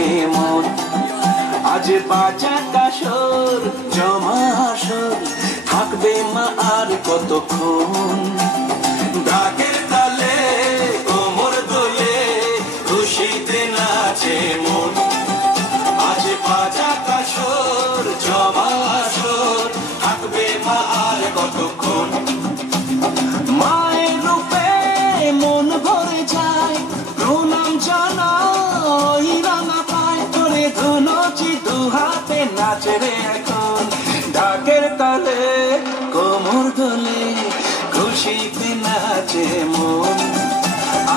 নাচে মন আজ বাজা কাসর জমা আসর থাকবে মা আর কতক্ষণ ঢাকের তালে কোমর দোলে খুশিতে নাচে মন আজ বাজা কাসর জমা আসর থাকবে মা আর কতক্ষণ মায়ের রূপে মন ভরে যায় প্রণাম জানাই রাঙা পায় করে ধুনুচি দু হাতে নাচে রে এখন ঢাকের তালে কোমর দোলে খুশিতে নাচে মন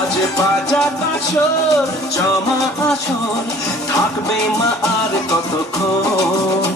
আজ বাজা কাসর জমা আসর থাকবে মা আর কতক্ষণ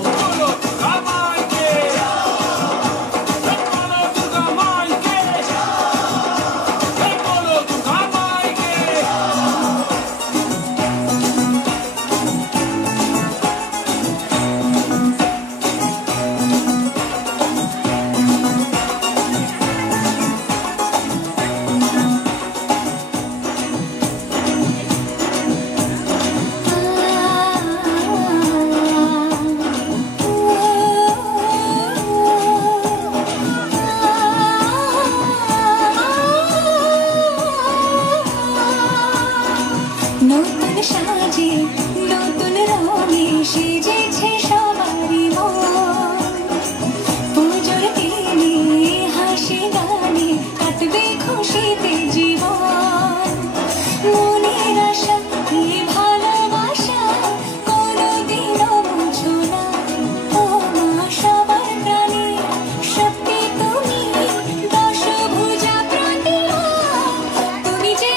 নতুন সাজে নতুন রঙে সেজেছে সবারই মন পুজোর দিনে হাসি গানে কাটবে খুশিতে জীবন মনের আশা এই ভালোবাসা কোনোদিনও মুছো না ও মা সবার প্রাণে সত্যি তুমি দশভুজা প্রতিমা তুমি যে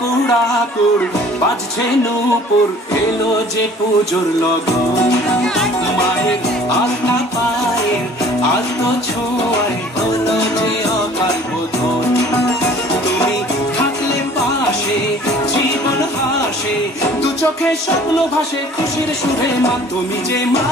কুড়াকুড় বাজছে নূপুর এলো যে পুজোর লগন মায়ের আলতা পায়ের আলতো ছোঁয়ায় হলো যে অকাল বোধন তুমি থাকলে পাশে জীবন হাসে দু চোখে স্বপ্ন ভাসে খুশির সুরে মা তুমি যে মা